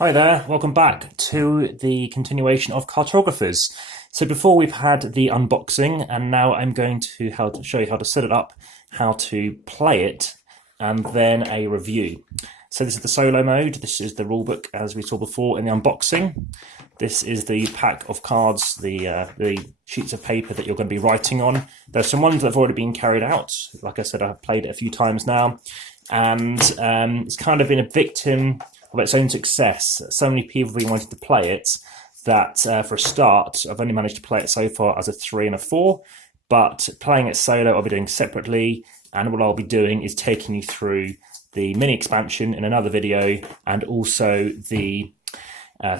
Hi there, welcome back to the continuation of Cartographers. So before we've had the unboxing, and now I'm going to show you how to set it up, how to play it, and then a review. So this is the solo mode, this is the rulebook as we saw before in the unboxing. This is the pack of cards, the sheets of paper that you're going to be writing on. There's some ones that have already been carried out. Like I said, I've played it a few times now, and it's kind of been a victim of its own success. So many people really wanted to play it that for a start, I've only managed to play it so far as a 3 and a 4, but playing it solo I'll be doing separately, and what I'll be doing is taking you through the mini expansion in another video and also the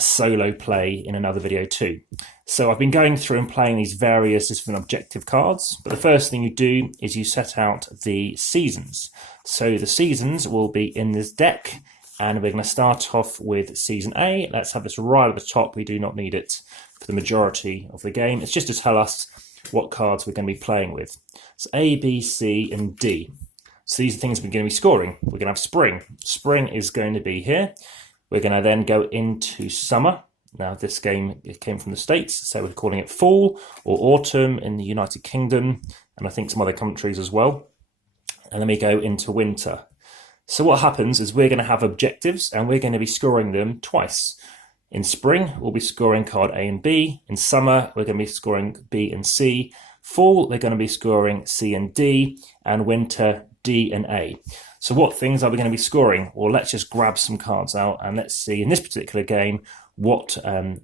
solo play in another video too. So I've been going through and playing these various different objective cards, but the first thing you do is you set out the seasons. So the seasons will be in this deck, and we're going to start off with Season A. Let's have this right at the top. We do not need it for the majority of the game. It's just to tell us what cards we're going to be playing with. So A, B, C, and D. So these are things we're going to be scoring. We're going to have spring. Spring is going to be here. We're going to then go into summer. Now this game, it came from the States, so we're calling it fall or autumn in the United Kingdom, and I think some other countries as well. And then we go into winter. So what happens is we're going to have objectives, and we're going to be scoring them twice. In spring, we'll be scoring card A and B. In summer, we're going to be scoring B and C. Fall, we're going to be scoring C and D. And winter, D and A. So what things are we going to be scoring? Well, let's just grab some cards out, and let's see in this particular game what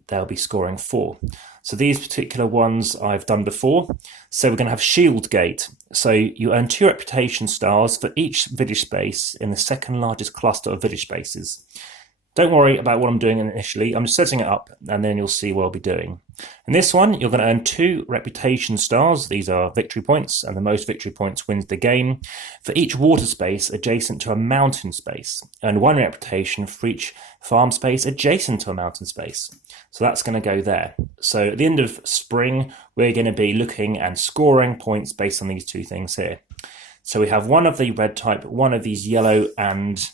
they'll be scoring for. So these particular ones I've done before. So we're going to have Shield Gate. So you earn 2 reputation stars for each village space in the second largest cluster of village spaces. Don't worry about what I'm doing initially. I'm just setting it up, and then you'll see what I'll be doing. In this one, you're going to earn 2 reputation stars. These are victory points, and the most victory points wins the game. For each water space adjacent to a mountain space, earn 1 reputation for each farm space adjacent to a mountain space. So that's going to go there. So at the end of spring, we're going to be looking and scoring points based on these 2 things here. So we have one of the red type, one of these yellow and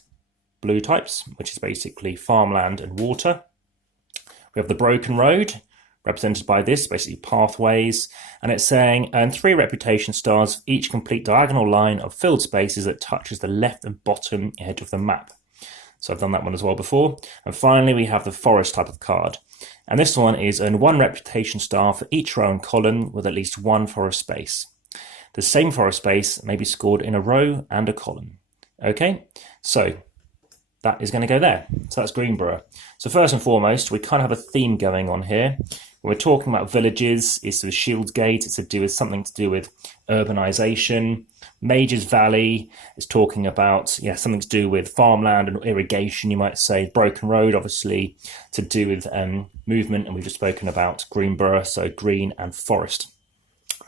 blue types, which is basically farmland and water. We have the broken road, represented by this, basically pathways, and it's saying earn 3 reputation stars for each complete diagonal line of filled spaces that touches the left and bottom edge of the map. So I've done that one as well before. And finally, we have the forest type of card. And this one is earn 1 reputation star for each row and column with at least 1 forest space. The same forest space may be scored in a row and a column. Okay, so that is going to go there. So that's Greenborough. So first and foremost, we kind of have a theme going on here. When we're talking about villages, it's the Shield Gate. It's something to do with urbanization. Mage's Valley is talking about something to do with farmland and irrigation, you might say. Broken Road, obviously, to do with movement, and we've just spoken about Greenborough, so green and forest.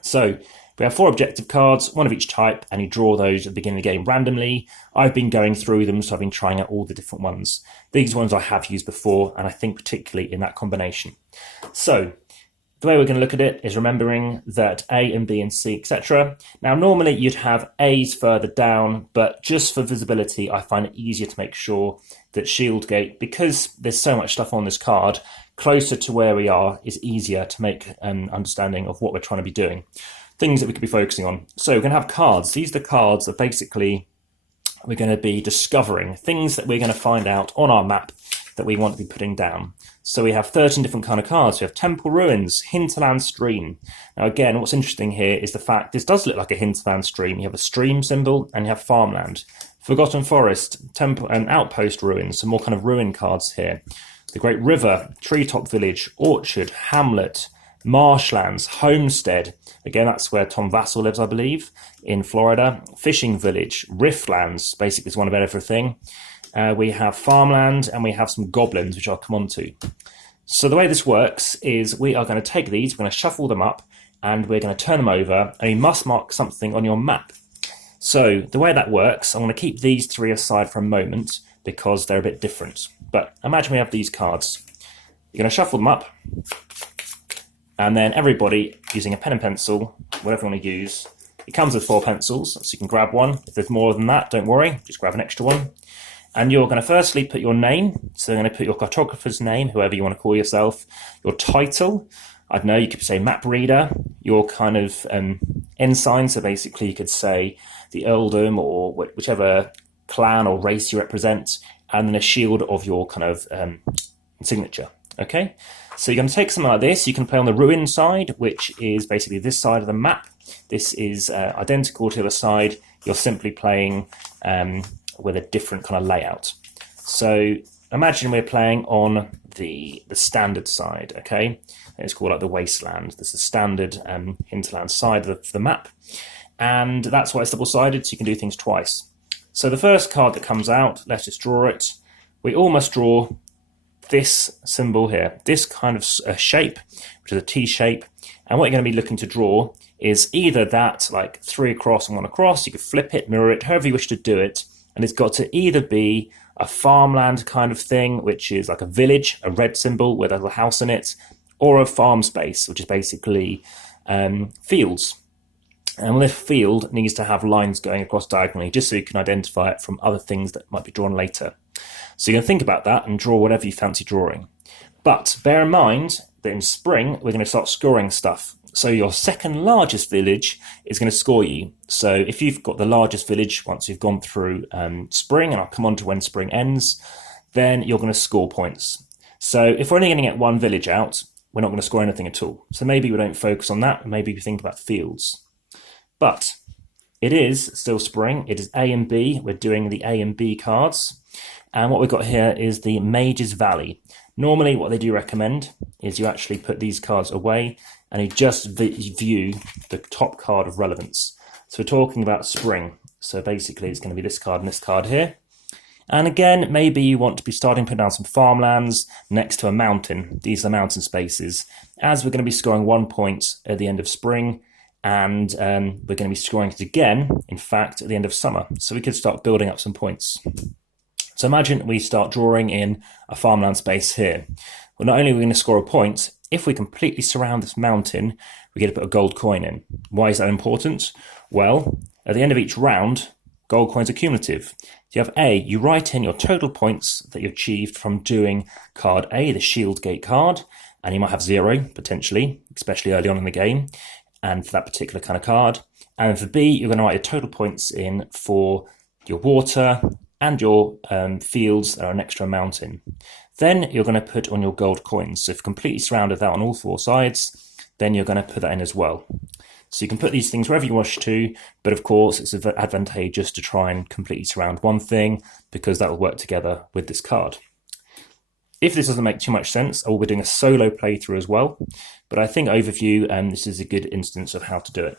So we have 4 objective cards, 1 of each type, and you draw those at the beginning of the game randomly. I've been going through them, so I've been trying out all the different ones. These ones I have used before, and I think particularly in that combination. So the way we're going to look at it is remembering that A and B and C, etc. Now, normally you'd have A's further down, but just for visibility, I find it easier to make sure that Shield Gate, because there's so much stuff on this card, closer to where we are is easier to make an understanding of what we're trying to be doing. Things that we could be focusing on. So we're going to have cards. These are the cards that basically we're going to be discovering, things that we're going to find out on our map that we want to be putting down. So we have 13 different kind of cards. We have Temple Ruins, Hinterland Stream. Now again, what's interesting here is the fact this does look like a hinterland stream. You have a stream symbol and you have farmland. Forgotten Forest, Temple and Outpost Ruins, some more kind of ruin cards here. The Great River, Treetop Village, Orchard, Hamlet, Marshlands, Homestead, again that's where Tom Vassell lives, I believe, in Florida. Fishing Village, Riftlands, basically it's one of everything. We have farmland, and we have some goblins, which I'll come on to. So the way this works is we are going to take these, we're going to shuffle them up, and we're going to turn them over, and you must mark something on your map. So the way that works, I'm going to keep these 3 aside for a moment because they're a bit different. But imagine we have these cards. You're going to shuffle them up, and then everybody using a pen and pencil, whatever you want to use. It comes with 4 pencils, so you can grab one. If there's more than that, don't worry, just grab an extra one. And you're going to firstly put your name. So you're going to put your cartographer's name, whoever you want to call yourself, your title. I don't know, you could say map reader, your kind of ensign. So basically you could say the earldom or whichever clan or race you represent, and then a shield of your kind of signature. Okay, so you're going to take something like this. You can play on the ruin side, which is basically this side of the map. This is identical to the side. You're simply playing with a different kind of layout. So imagine we're playing on the standard side, okay? It's called like the wasteland. This is the standard hinterland side of the map. And that's why it's double-sided, so you can do things twice. So the first card that comes out, let's just draw it. We all must draw this symbol here, this kind of shape, which is a T shape. And what you're going to be looking to draw is either that, like 3 across and 1 across. You could flip it, mirror it, however you wish to do it. And it's got to either be a farmland kind of thing, which is like a village, a red symbol with a house in it, or a farm space, which is basically fields. And this field needs to have lines going across diagonally, just so you can identify it from other things that might be drawn later. So you're going to think about that and draw whatever you fancy drawing. But bear in mind that in spring, we're going to start scoring stuff. So your second largest village is going to score you. So if you've got the largest village, once you've gone through spring, and I'll come on to when spring ends, then you're going to score points. So if we're only going to get one village out, we're not going to score anything at all. So maybe we don't focus on that. Maybe we think about fields. But it is still spring. It is A and B. We're doing the A and B cards. And what we've got here is the Mage's Valley. Normally what they do recommend is you actually put these cards away and you just view the top card of relevance. So we're talking about spring. So basically it's going to be this card and this card here. And again, maybe you want to be starting to put down some farmlands next to a mountain. These are mountain spaces. As we're going to be scoring 1 point at the end of spring, and we're going to be scoring it again, in fact, at the end of summer. So we could start building up some points. So imagine we start drawing in a farmland space here. Well, not only are we going to score a point, if we completely surround this mountain, we get to put a gold coin in. Why is that important? Well, at the end of each round, gold coins are cumulative. So you have A, you write in your total points that you achieved from doing card A, the Shield Gate card, and you might have 0, potentially, especially early on in the game, and for that particular kind of card. And for B, you're going to write your total points in for your water and your fields that are next to a mountain. Then you're going to put on your gold coins. So if you've completely surrounded that on all 4 sides, then you're going to put that in as well. So you can put these things wherever you wish to, but of course it's advantageous to try and completely surround one thing because that will work together with this card. If this doesn't make too much sense, I will be doing a solo playthrough as well, but I think overview, this is a good instance of how to do it.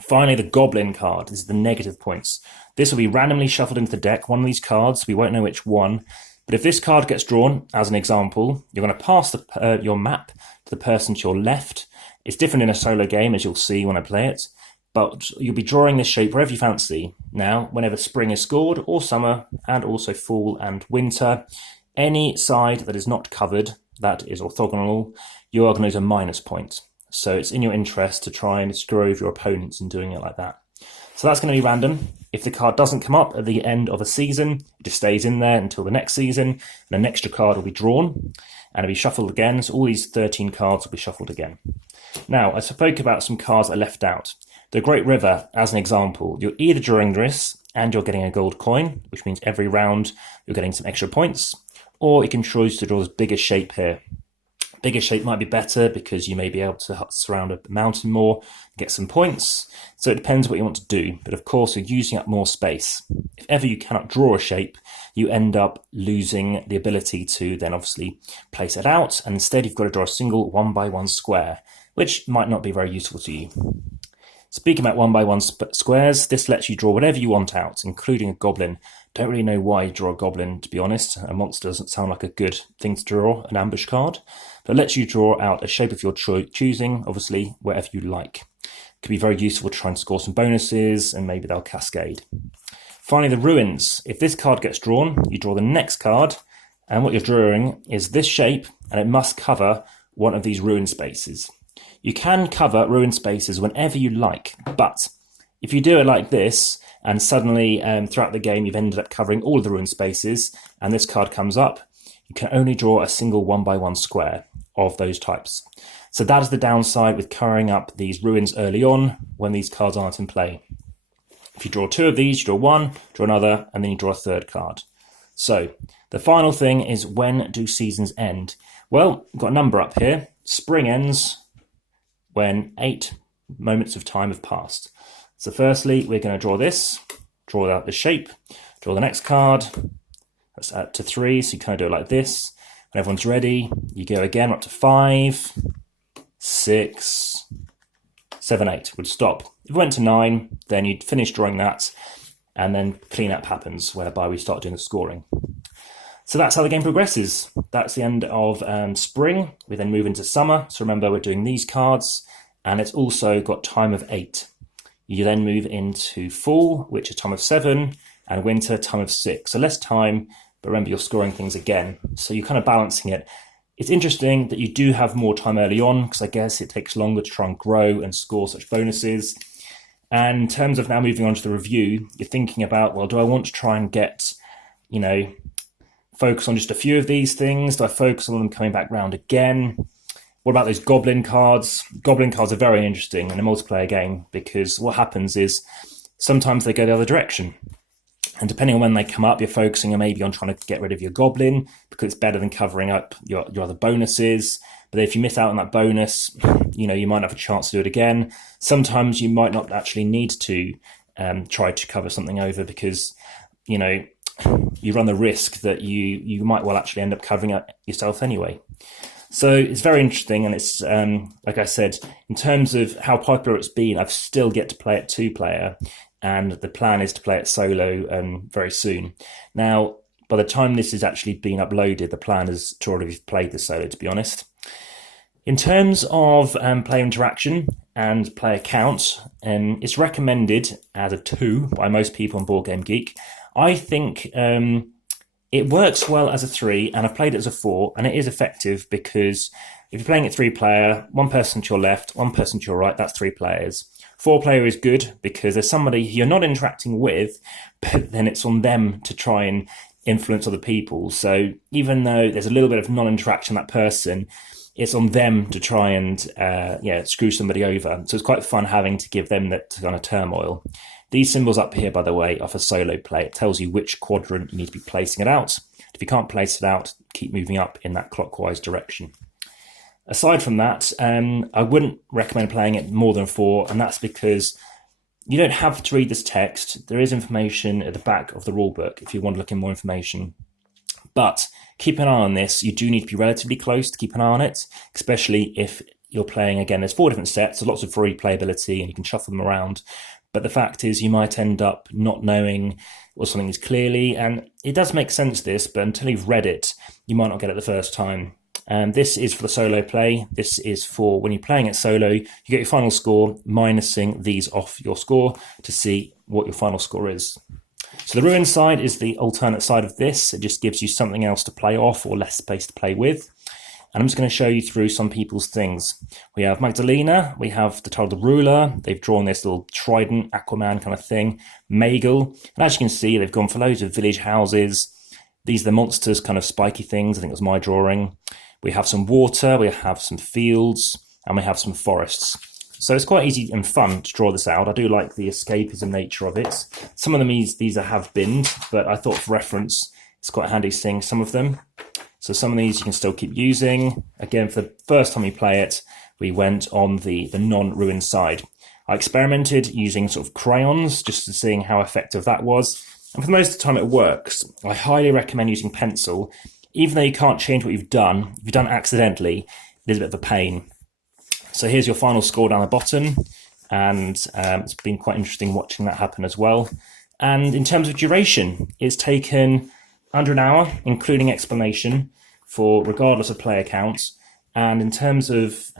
Finally, the Goblin card. This is the negative points. This will be randomly shuffled into the deck, one of these cards. We won't know which one, but if this card gets drawn, as an example, you're going to pass your map to the person to your left. It's different in a solo game, as you'll see when I play it, but you'll be drawing this shape wherever you fancy. Now, whenever spring is scored, or summer, and also fall and winter, any side that is not covered, that is orthogonal, you are going to lose a minus point. So it's in your interest to try and screw over your opponents in doing it like that. So that's going to be random. If the card doesn't come up at the end of a season, it just stays in there until the next season, and an extra card will be drawn, and it'll be shuffled again. So all these 13 cards will be shuffled again. Now, I spoke about some cards that are left out. The Great River, as an example, you're either drawing this and you're getting a gold coin, which means every round you're getting some extra points, or you can choose to draw this bigger shape here. Bigger shape might be better because you may be able to surround a mountain more, get some points. So it depends what you want to do. But of course, you're using up more space. If ever you cannot draw a shape, you end up losing the ability to then obviously place it out. And instead, you've got to draw a single 1x1 square, which might not be very useful to you. Speaking about 1x1 squares, this lets you draw whatever you want out, including a goblin. Don't really know why you draw a goblin, to be honest. A monster doesn't sound like a good thing to draw, an ambush card. But it lets you draw out a shape of your choosing, obviously, wherever you like. It can be very useful to try and score some bonuses, and maybe they'll cascade. Finally, the ruins. If this card gets drawn, you draw the next card, and what you're drawing is this shape, and it must cover one of these ruin spaces. You can cover ruin spaces whenever you like, but if you do it like this, and suddenly throughout the game you've ended up covering all of the ruined spaces, and this card comes up. You can only draw a single 1x1 square of those types. So that is the downside with covering up these ruins early on when these cards aren't in play. If you draw 2 of these, you draw 1, draw another, and then you draw a 3rd card. So the final thing is, when do seasons end? Well, we've got a number up here. Spring ends when 8 moments of time have passed. So firstly, we're going to draw this, draw out the shape, draw the next card. That's up to 3, so you kind of do it like this. When everyone's ready, you go again up to 5, 6, 7, 8 would stop. If we went to 9, then you'd finish drawing that, and then cleanup happens, whereby we start doing the scoring. So that's how the game progresses. That's the end of spring. We then move into summer. So remember, we're doing these cards, and it's also got time of 8. You then move into fall, which is time of 7, and winter, time of 6. So less time, but remember, you're scoring things again. So you're kind of balancing it. It's interesting that you do have more time early on, because I guess it takes longer to try and grow and score such bonuses. And in terms of now moving on to the review, you're thinking about, well, do I want to try and get, focus on just a few of these things? Do I focus on them coming back round again? What about those Goblin cards? Goblin cards are very interesting in a multiplayer game, because what happens is sometimes they go the other direction. And depending on when they come up, you're focusing maybe on trying to get rid of your Goblin, because it's better than covering up your other bonuses. But if you miss out on that bonus, you might have a chance to do it again. Sometimes you might not actually need to try to cover something over, because, you run the risk that you might well actually end up covering it yourself anyway. So it's very interesting, and it's, like I said, in terms of how popular it's been, I've still yet to play it 2-player, and the plan is to play it solo very soon. Now, by the time this has actually been uploaded, the plan is to already have played the solo, to be honest. In terms of player interaction and player count, it's recommended as a 2 by most people on BoardgameGeek. I think it works well as a 3, and I've played it as a 4, and it is effective, because if you're playing it 3-player, 1 person to your left, 1 person to your right, that's 3 players. 4-player is good, because there's somebody you're not interacting with, but then it's on them to try and influence other people. So even though there's a little bit of non-interaction with that person, it's on them to try and screw somebody over. So it's quite fun having to give them that kind of turmoil. These symbols up here, by the way, are for solo play. It tells you which quadrant you need to be placing it out. If you can't place it out, keep moving up in that clockwise direction. Aside from that, I wouldn't recommend playing it more than 4, and that's because you don't have to read this text. There is information at the back of the rulebook if you want to look in more information. But keep an eye on this. You do need to be relatively close to keep an eye on it, especially if you're playing, again, there's 4 different sets, so lots of free playability, and you can shuffle them around. But the fact is, you might end up not knowing what something is clearly, and it does make sense, this, but until you've read it, you might not get it the first time. And this is for the solo play. This is for when you're playing it solo, you get your final score, minusing these off your score to see what your final score is. So the ruin side is the alternate side of this. It just gives you something else to play off, or less space to play with. And I'm just going to show you through some people's things. We have Magdalena, we have the Title Ruler, they've drawn this little trident, Aquaman kind of thing, Magel, and as you can see, they've gone for loads of village houses. These are the monsters, kind of spiky things, I think it was my drawing. We have some water, we have some fields, and we have some forests. So it's quite easy and fun to draw this out. I do like the escapism nature of it. Some of them, these I have binned, but I thought for reference, it's quite handy seeing some of them. So some of these you can still keep using. Again, for the first time we play it, we went on the non-ruined side. I experimented using sort of crayons, just to seeing how effective that was. And for most of the time it works. I highly recommend using pencil. Even though you can't change what you've done, if you've done it accidentally, it is a bit of a pain. So here's your final score down the bottom. And it's been quite interesting watching that happen as well. And in terms of duration, it's taken under an hour, including explanation, for regardless of player counts. And in terms of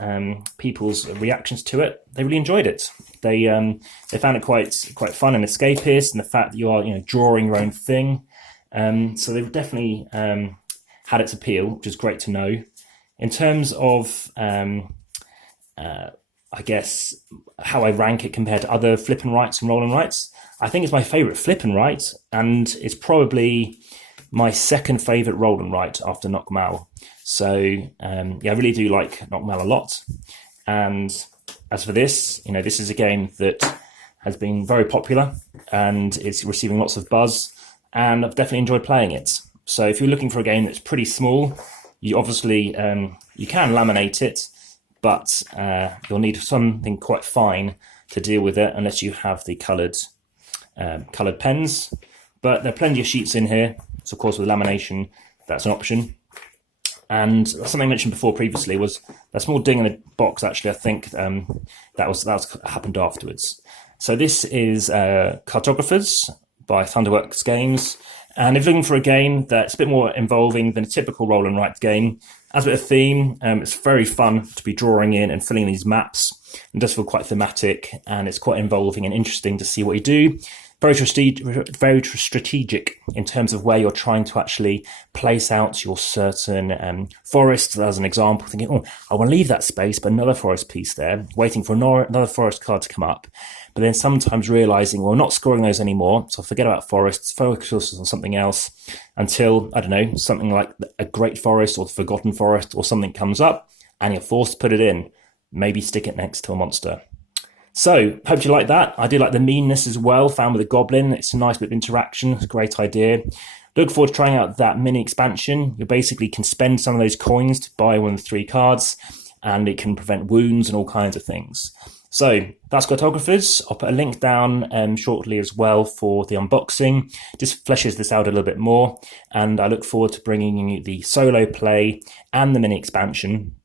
people's reactions to it, they really enjoyed it. They found it quite fun and escapist, and the fact that you are drawing your own thing. So they've definitely had its appeal, which is great to know. In terms of I guess, how I rank it compared to other flip and writes and roll and writes. I think it's my favourite flip and write, and it's probably my second favourite roll and write after Knockmal. So yeah, I really do like Knockmal a lot. And as for this, this is a game that has been very popular and it's receiving lots of buzz, and I've definitely enjoyed playing it. So if you're looking for a game that's pretty small, you obviously you can laminate it, but you'll need something quite fine to deal with it unless you have the coloured pens. But there are plenty of sheets in here, so of course with lamination that's an option. And something I mentioned before previously was a small ding in the box. Actually, I think that happened afterwards. So this is Cartographers by Amass Games. And if you're looking for a game that's a bit more involving than a typical roll and write game, as a bit of theme, it's very fun to be drawing in and filling these maps. It does feel quite thematic, and it's quite involving and interesting to see what you do. Very strategic in terms of where you're trying to actually place out your certain forests, as an example, thinking, oh, I want to leave that space, but another forest piece there, waiting for another forest card to come up. But then sometimes realizing, well, not scoring those anymore, so forget about forests, focus on something else until, I don't know, something like a great forest or the forgotten forest or something comes up, and you're forced to put it in. Maybe stick it next to a monster. So, hope you like that. I do like the meanness as well, found with a goblin. It's a nice bit of interaction. It's a great idea. Look forward to trying out that mini expansion. You basically can spend some of those coins to buy one of the 3 cards, and it can prevent wounds and all kinds of things. So, that's Cartographers. I'll put a link down shortly as well for the unboxing. Just fleshes this out a little bit more, and I look forward to bringing you the solo play and the mini expansion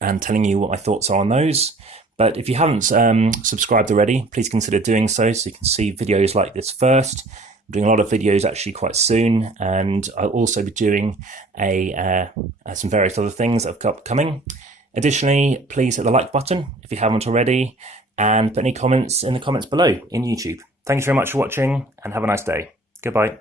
and telling you what my thoughts are on those. But if you haven't subscribed already, please consider doing so you can see videos like this first. I'm doing a lot of videos actually quite soon, and I'll also be doing some various other things that I've got coming. Additionally, please hit the like button if you haven't already, and put any comments in the comments below in YouTube. Thank you very much for watching, and have a nice day. Goodbye.